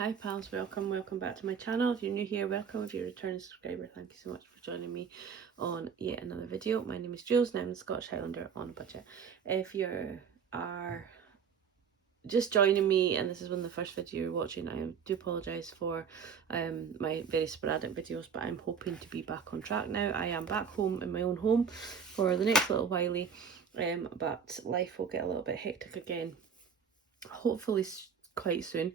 Hi pals, welcome back to my channel. If you're new here, welcome. If you're a returning subscriber, thank you so much for joining me on yet another video. My name is Julz and I'm the Scottish Highlander on a budget. If you are just joining me and this is one of the first videos you're watching, I do apologise for my very sporadic videos, but I'm hoping to be back on track now. I am back home in my own home for the next little while, but life will get a little bit hectic again, hopefully quite soon,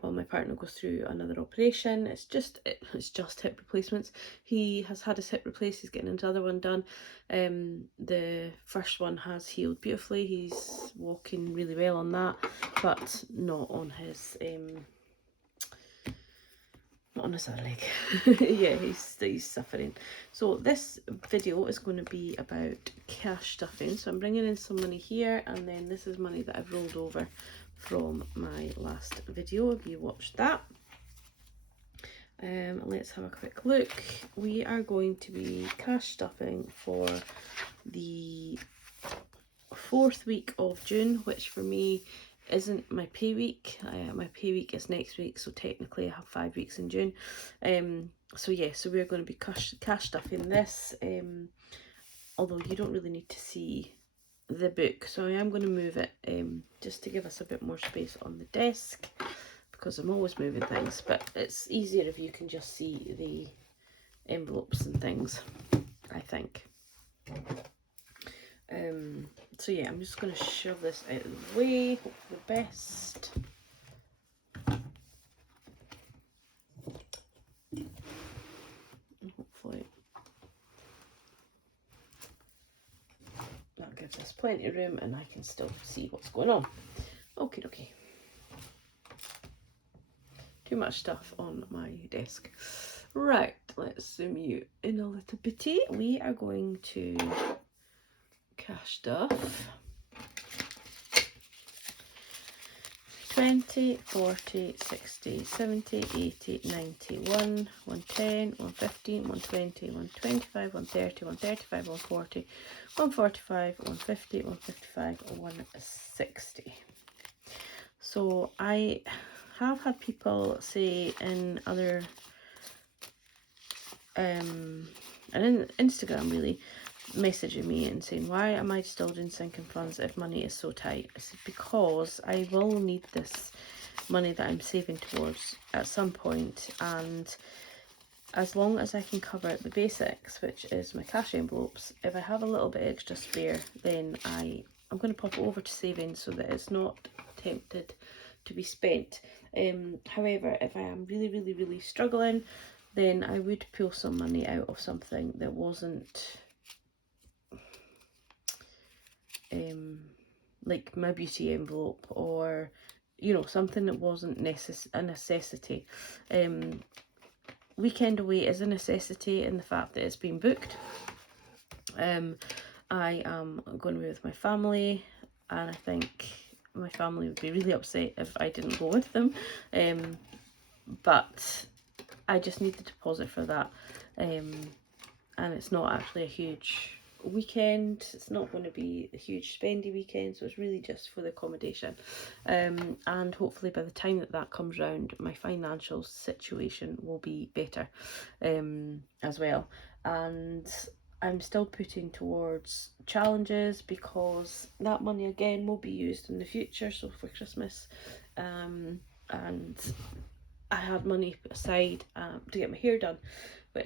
while my partner goes through another operation. It's just hip replacements. He has had his hip replaced, he's getting another one done. The first one has healed beautifully, he's walking really well on that, but not on his other leg. Yeah, he's suffering. So this video is going to be about cash stuffing. So I'm bringing in some money here, and then this is money that I've rolled over from my last video, if you watched that. Let's have a quick look. We are going to be cash stuffing for the 4th week of June, which for me isn't my pay week. My pay week is next week, so technically I have 5 weeks in June. So yeah, so we're going to be cash stuffing this, although you don't really need to see the book, so I am going to move it just to give us a bit more space on the desk, because I'm always moving things, but it's easier if you can just see the envelopes and things, I think. So yeah, I'm just going to shove this out of the way, hope for the best. And hopefully that gives us plenty of room and I can still see what's going on. Okie dokie. Too much stuff on my desk. Right, let's zoom you in a little bitty. We are going to cash stuff 20, 40, 60, 70, 80, 90, 1, 110, 115, 120, 125, 130, 135, 140, 145, 150, 155, 160. So I have had people say in other and in Instagram really, messaging me and saying, why am I still doing sinking funds if money is so tight? I said, because I will need this money that I'm saving towards at some point, and as long as I can cover the basics, which is my cash envelopes, if I have a little bit extra spare, then I'm going to pop it over to savings so that it's not tempted to be spent. However, if I am really struggling, then I would pull some money out of something that wasn't like my beauty envelope, or you know, something that wasn't a necessity. Weekend away is a necessity in the fact that it's been booked. I am going to be with my family, and I think my family would be really upset if I didn't go with them, but I just need the deposit for that, and it's not actually a huge weekend, it's not going to be a huge spendy weekend, so it's really just for the accommodation, and hopefully by the time that comes round, my financial situation will be better as well. And I'm still putting towards challenges, because that money again will be used in the future, so for Christmas, and I had money put aside to get my hair done,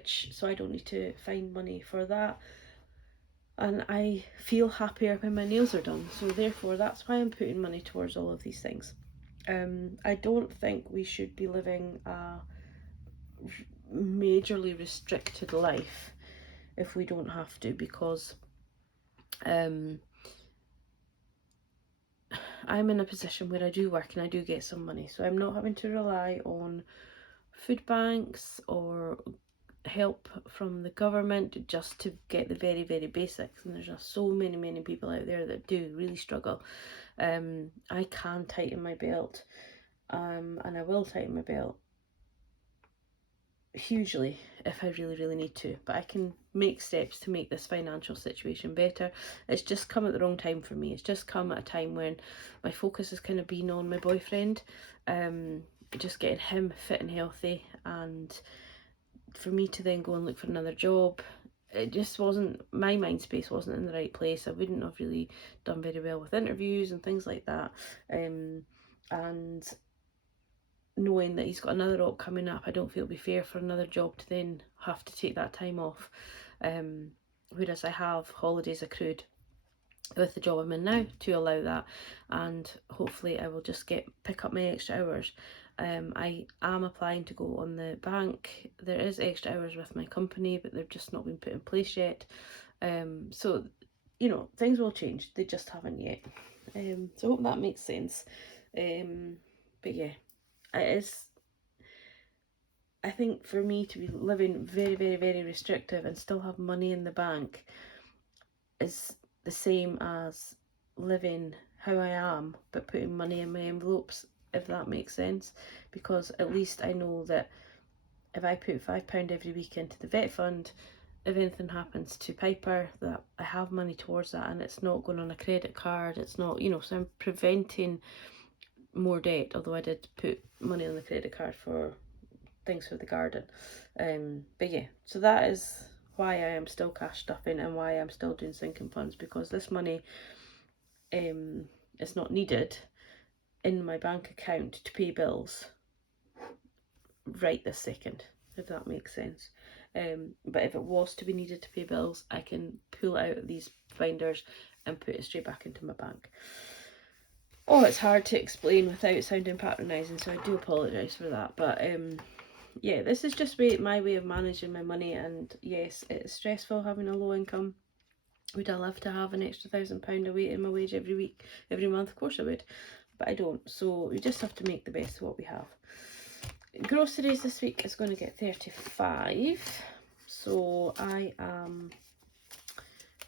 so I don't need to find money for that, and I feel happier when my nails are done, so therefore that's why I'm putting money towards all of these things. I don't think we should be living a majorly restricted life if we don't have to, because I'm in a position where I do work and I do get some money, so I'm not having to rely on food banks or help from the government just to get the very basics, and there's just so many people out there that do really struggle. I can tighten my belt, and I will tighten my belt hugely if I really need to, but I can make steps to make this financial situation better. It's just come at the wrong time for me. It's just come at a time when my focus has kind of been on my boyfriend, just getting him fit and healthy, and for me to then go and look for another job, it just wasn't, my mind space wasn't in the right place. I wouldn't have really done very well with interviews and things like that. And knowing that he's got another op coming up, I don't feel it'd be fair for another job to then have to take that time off. Whereas I have holidays accrued with the job I'm in now to allow that, and hopefully I will just pick up my extra hours. I am applying to go on the bank. There is extra hours with my company, but they've just not been put in place yet. So, you know, things will change. They just haven't yet. So I hope that makes sense. But yeah, it is, I think for me to be living very, very, very restrictive and still have money in the bank is the same as living how I am but putting money in my envelopes, if that makes sense. Because at least I know that if I put £5 every week into the vet fund, if anything happens to Piper, that I have money towards that, and it's not going on a credit card, it's not, you know, so I'm preventing more debt, although I did put money on the credit card for things for the garden. But yeah, so that is why I am still cash stuffing and why I'm still doing sinking funds, because this money is not needed in my bank account to pay bills right this second, if that makes sense. But if it was to be needed to pay bills, I can pull it out of these binders and put it straight back into my bank. Oh, it's hard to explain without sounding patronising, so I do apologise for that. But yeah, this is just my way of managing my money, and yes, it's stressful having a low income. Would I love to have an extra £1,000 away in my wage every month? Of course I would, but I don't. So we just have to make the best of what we have. Groceries this week is going to get 35, so I am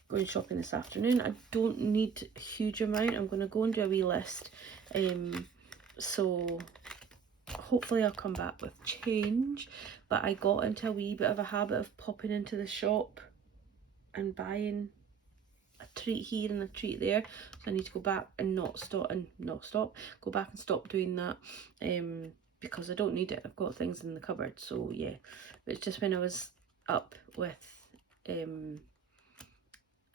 going shopping this afternoon. I don't need a huge amount. I'm going to go and do a wee list, so hopefully I'll come back with change. But I got into a wee bit of a habit of popping into the shop and buying a treat here and a treat there, so I need to go back and go back and stop doing that, because I don't need it. I've got things in the cupboard. So yeah, but it's just when I was up with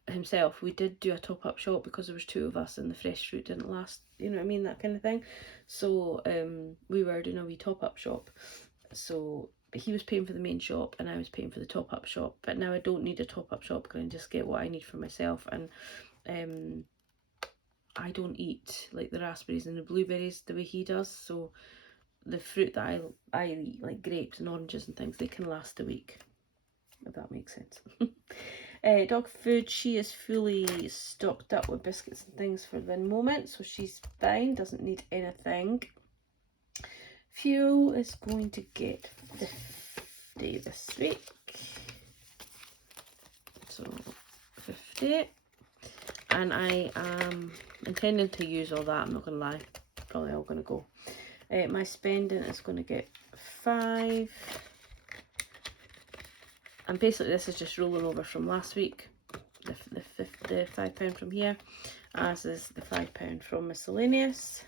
himself, we did do a top-up shop because there was 2 of us and the fresh fruit didn't last, you know what I mean, that kind of thing. So we were doing a wee top-up shop, so he was paying for the main shop and I was paying for the top-up shop. But now I don't need a top-up shop, because I can just get what I need for myself. And I don't eat like the raspberries and the blueberries the way he does, so the fruit that I eat, like grapes and oranges and things, they can last a week, if that makes sense. Dog food, she is fully stocked up with biscuits and things for the moment, so she's fine, doesn't need anything. Fuel is going to get 50 this week, so 50, and I am intending to use all that. I'm not going to lie, probably all going to go. My spending is going to get 5. And basically this is just rolling over from last week, the £5 from here, as is the £5 from miscellaneous.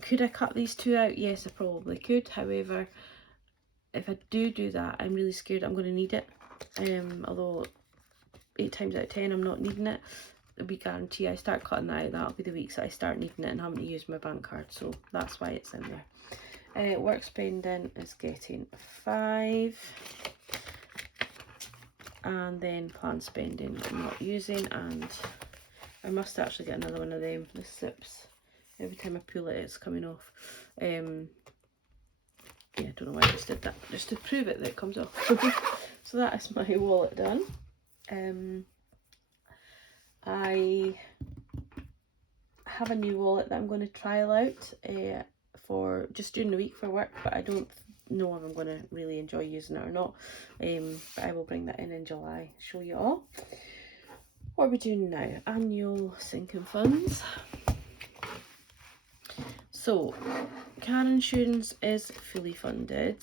Could I cut these 2 out? Yes, I probably could. However, if I do that, I'm really scared I'm going to need it. Although 8 times out of 10 I'm not needing it. We guarantee I start cutting that out, that'll be the weeks that I start needing it and having to use my bank card. So that's why it's in there. Work spending is getting 5, and then planned spending I'm not using, and I must actually get another one of them. This zips, every time I pull it it's coming off. Yeah, I don't know why I just did that, just to prove it that it comes off. So that is my wallet done. I have a new wallet that I'm going to trial out for just during the week for work, but I don't know if I'm going to really enjoy using it or not. But I will bring that in July, show you all. What are we doing now? Annual sinking funds. So car insurance is fully funded.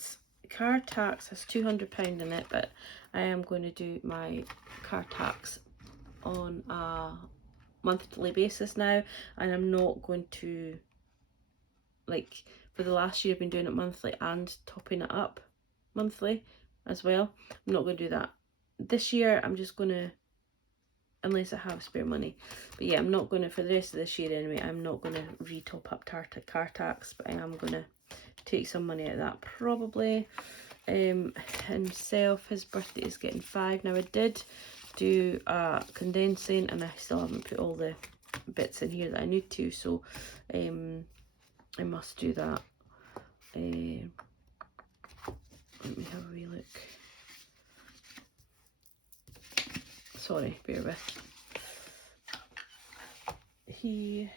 Car tax has £200 in it, but I am going to do my car tax on a monthly basis now, and I'm not going to like for the last year I've been doing it monthly and topping it up monthly as well. I'm not going to do that this year. I'm just going to, unless I have spare money. But yeah, I'm not going to, for the rest of this year anyway, I'm not going to re-top up car tax, but I am going to take some money out of that probably. Himself, his birthday is getting 5. Now I did do condensing and I still haven't put all the bits in here that I need to, so I must do that. Let me have a wee look. Sorry, bear with. Yeah,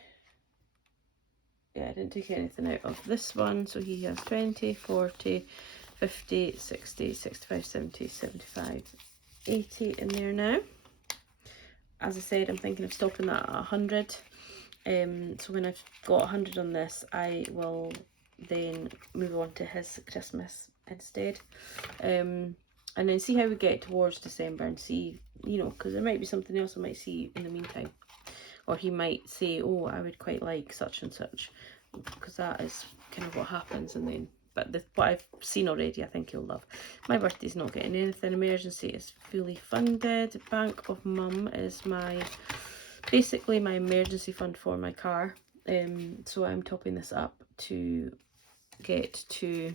I didn't take anything out of this one, so he has 20, 40, 50, 60, 65, 70, 75, 80 in there now. As I said, I'm thinking of stopping that at 100. So when I've got 100 on this, I will then move on to his Christmas instead. And then see how we get towards December and see, you know, because there might be something else I might see in the meantime. Or he might say, oh, I would quite like such and such, because that is kind of what happens. And then, but what I've seen already, I think he'll love. My birthday's not getting anything. Emergency is fully funded. Bank of Mum is basically my emergency fund for my car. So I'm topping this up to get to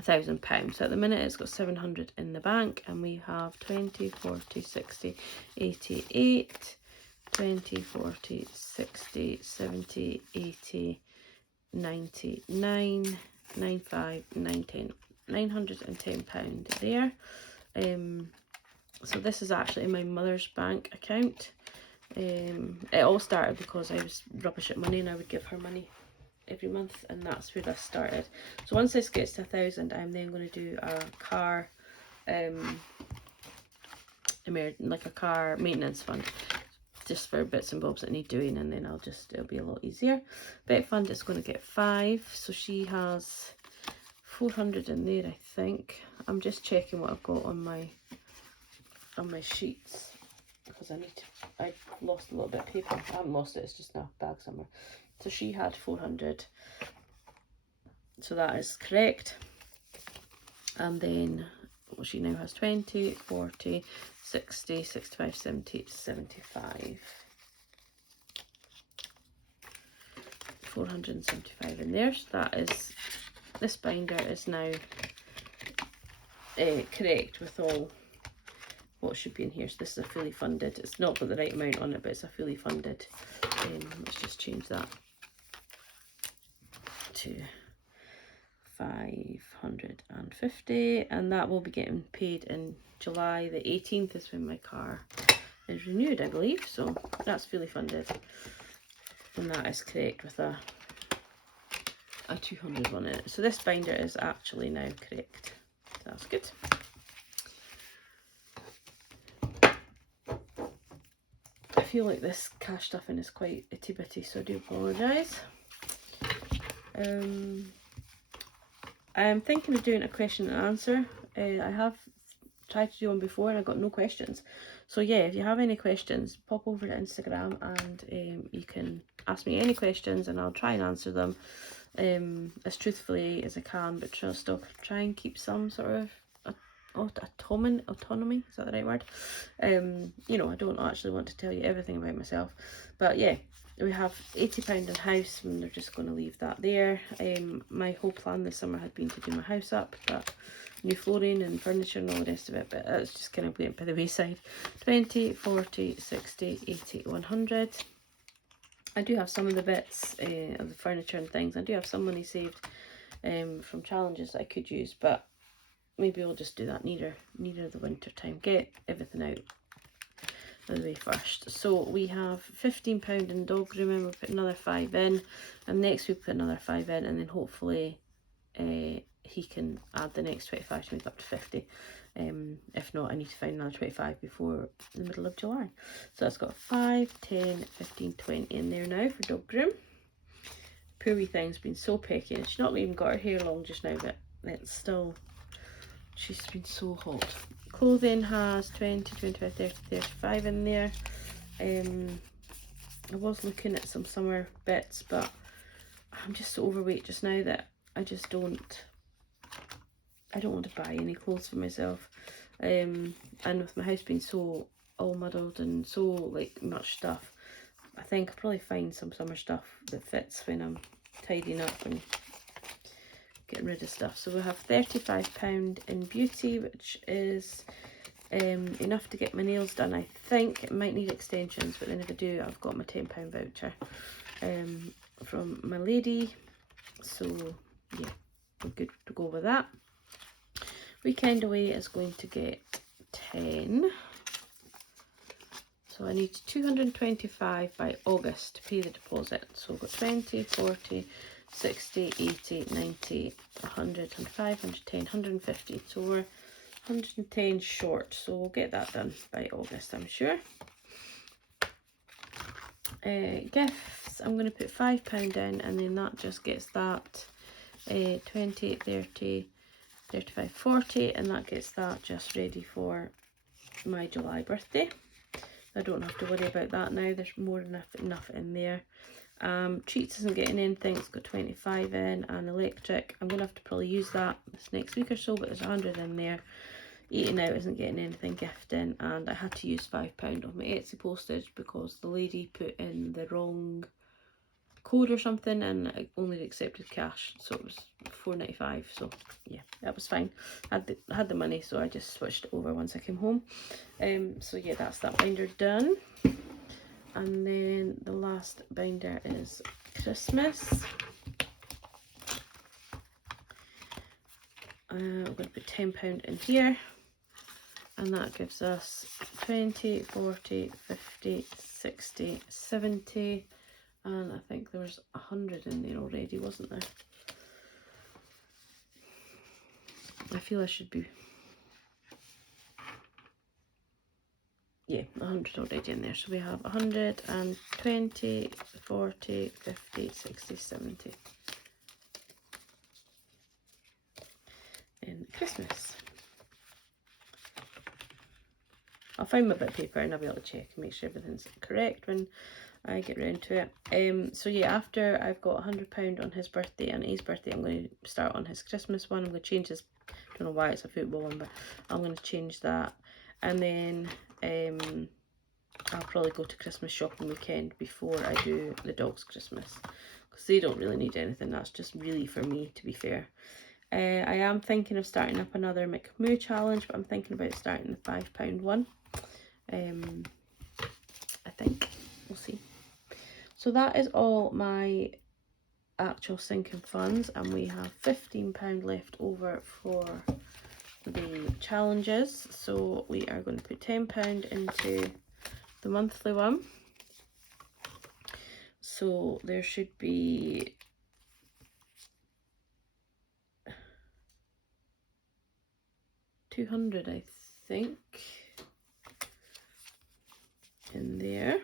£1,000. So at the minute it's got 700 in the bank, and we have 20, 40, 60, 88, 20, 40, 60, 70, 80, 90, 9, 95, 910, £910 there. So this is actually in my mother's bank account. It all started because I was rubbish at money and I would give her money every month, and that's where this started. So once this gets to 1,000, I'm then going to do a car like a car maintenance fund, just for bits and bobs that need doing, and then it'll be a lot easier. Vet fund is going to get 5, so she has 400 in there, I think. I'm just checking what I've got on my sheets, because I lost a little bit of paper. I haven't lost it, it's just in a bag somewhere. So she had 400, so that is correct. And then she now has 20, 40, 60, 65, 70, 75. 475 in there. So that is, this binder is now correct with all what should be in here. So this is a fully funded. It's not got the right amount on it, but it's a fully funded. Let's just change that to 550, and that will be getting paid in July. The 18th is when my car is renewed, I believe, so that's fully funded, and that is correct with a 200 on it. So this binder is actually now correct, so that's good. I feel like this cash stuffing is quite itty bitty, so I do apologise. I'm thinking of doing a question and answer. I have tried to do one before and I got no questions. So yeah, if you have any questions, pop over to Instagram and you can ask me any questions and I'll try and answer them as truthfully as I can, but try and keep some sort of autonomy, is that the right word? You know, I don't actually want to tell you everything about myself, but yeah, we have £80 in house and they're just going to leave that there. My whole plan this summer had been to do my house up, but new flooring and furniture and all the rest of it, but that's just kind of went by the wayside. 20, 40, 60, 80, 100. I do have some of the bits of the furniture and things. I do have some money saved from challenges that I could use, but maybe we'll just do that nearer the winter time. Get everything out of the way first. So we have £15 in dog grooming. We'll put another 5 in, and next week put another 5 in, and then hopefully he can add the next 25 to make up to 50. If not, I need to find another 25 before the middle of July. So that's got 5, 10, 15, 20 in there now for dog groom. Poor wee thing's been so pecky, and she's not even got her hair long just now, but it's still, she's been so hot. Clothing has 20, 25, 30, 35 in there. I was looking at some summer bits, but I'm just so overweight just now that I don't want to buy any clothes for myself. And with my house being so all muddled and so like much stuff, I think I'll probably find some summer stuff that fits when I'm tidying up and getting rid of stuff. So we have £35 in beauty, which is enough to get my nails done. I think it might need extensions, but then if I do, I've got my £10 voucher from my lady. So yeah, we're good to go with that. Weekend away is going to get 10. So I need 225 by August to pay the deposit. So we've got 20, 40, 60, 80, 90, 100, 105, 110, 150. So we're 110 short. So we'll get that done by August, I'm sure. Gifts, I'm going to put £5 in, and then that just gets that 20, 30, 35, 40, and that gets that just ready for my July birthday. I don't have to worry about that now. There's more than enough in there. Treats isn't getting anything. It's got 25 in, and electric, I'm going to have to probably use that this next week or so, but there's 100 in there. Eating out isn't getting anything, gifting, and I had to use £5 of my Etsy postage because the lady put in the wrong code or something, and I only accepted cash, so it was £4.95. So yeah, that was fine. I had the money, so I just switched it over once I came home. So yeah, that's that binder done. And then the last binder is Christmas. I'm going to put £10 in here, and that gives us 20, 40, 50, 60, 70, and I think there was 100 in there already, wasn't there? I feel I should be, yeah, 100 already in there. So we have 120, 40, 50, 60, 70 in Christmas. I'll find my bit of paper and I'll be able to check and make sure everything's correct when I get round to it. So yeah, after I've got £100 on his birthday and his birthday, I'm going to start on his Christmas one. I'm going to change his, I don't know why it's a football one, but I'm going to change that. And then I'll probably go to Christmas shopping weekend before I do the dog's Christmas, because they don't really need anything. That's just really for me, to be fair. I am thinking of starting up another McMoo challenge, but I'm thinking about starting the £5 one. I think we'll see. So that is all my actual sinking funds, and we have £15 left over for the challenges. So we are going to put £10 into the monthly one. So there should be £200, I think, in there.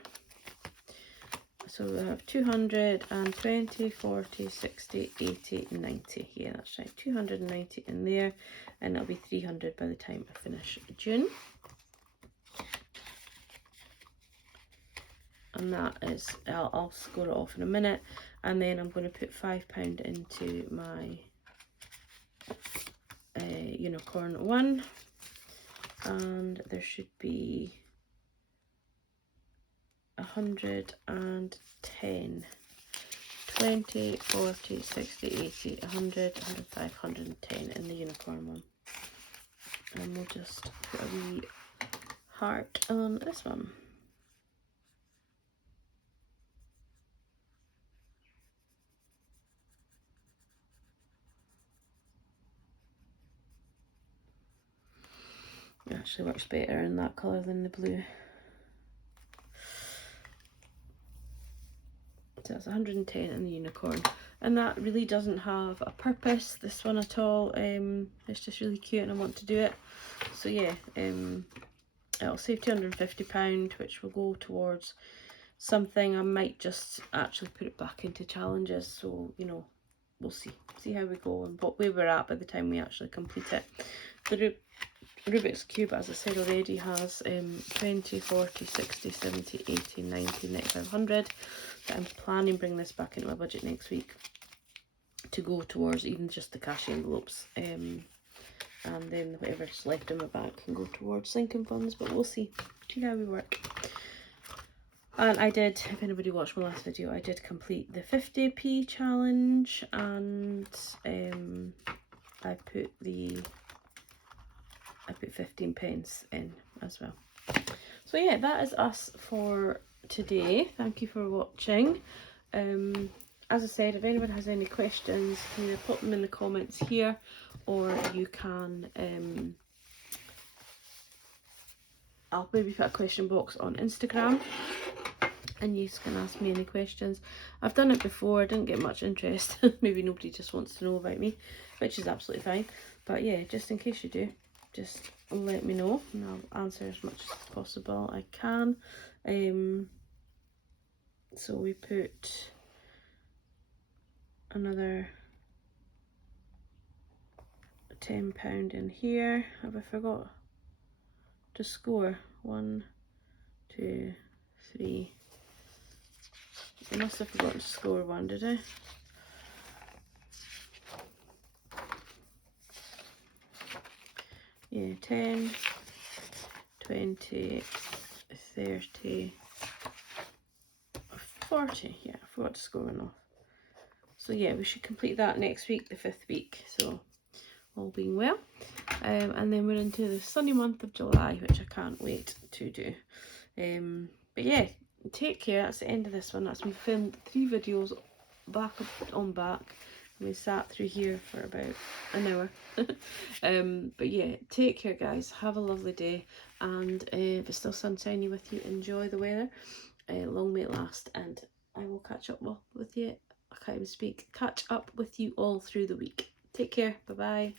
So we have 220, 40, 60, 80, 90. Yeah, that's right. 290 in there, and that'll be 300 by the time I finish June. And that is, I'll score it off in a minute, and then I'm going to put £5 into my unicorn one, and there should be 110, 20, 40, 60, 80, 100, 105, 110 in the unicorn one. And we'll just put a wee heart on this one. It actually works better in that colour than the blue. So that's 110 in the unicorn, and that really doesn't have a purpose, this one, at all. It's just really cute and I want to do it. So yeah, it'll save £250, which will go towards something. I might just actually put it back into challenges, so you know, we'll see how we go and what way we're at by the time we actually complete it. The Rubik's Cube, as I said already, has 20, 40, 60, 70, 80, 90, 95, 100. But I'm planning bringing this back into my budget next week. to go towards even just the cash envelopes, and then whatever's left in my bank can go towards Lincoln funds, but we'll see how we work. And I did, if anybody watched my last video, I did complete the 50p challenge, and I put 15 pence in as well. So yeah, that is us for today. Thank you for watching. As I said, if anyone has any questions, you can either put them in the comments here, or you can I'll maybe put a question box on Instagram and you can ask me any questions. I've done it before, I didn't get much interest. Maybe nobody just wants to know about me, which is absolutely fine. But yeah, just in case you do, just let me know and I'll answer as much as possible I can. So we put another £10 in here. Have I forgot to score? 1, 2, 3. I must have forgotten to score one, did I? Yeah, 10, 20, 30, 40. Yeah, I forgot to score one off. So yeah, we should complete that next week, the 5th week. So all being well. And then we're into the sunny month of July, which I can't wait to do. But yeah, take care. That's the end of this one. That's me filmed 3 videos back on back. We sat through here for about an hour. But yeah, take care guys, have a lovely day, and if it's still sunshiny with you, enjoy the weather. Long may it last, and I will catch up with you. I can't even speak. Catch up with you all through the week. Take care. Bye bye.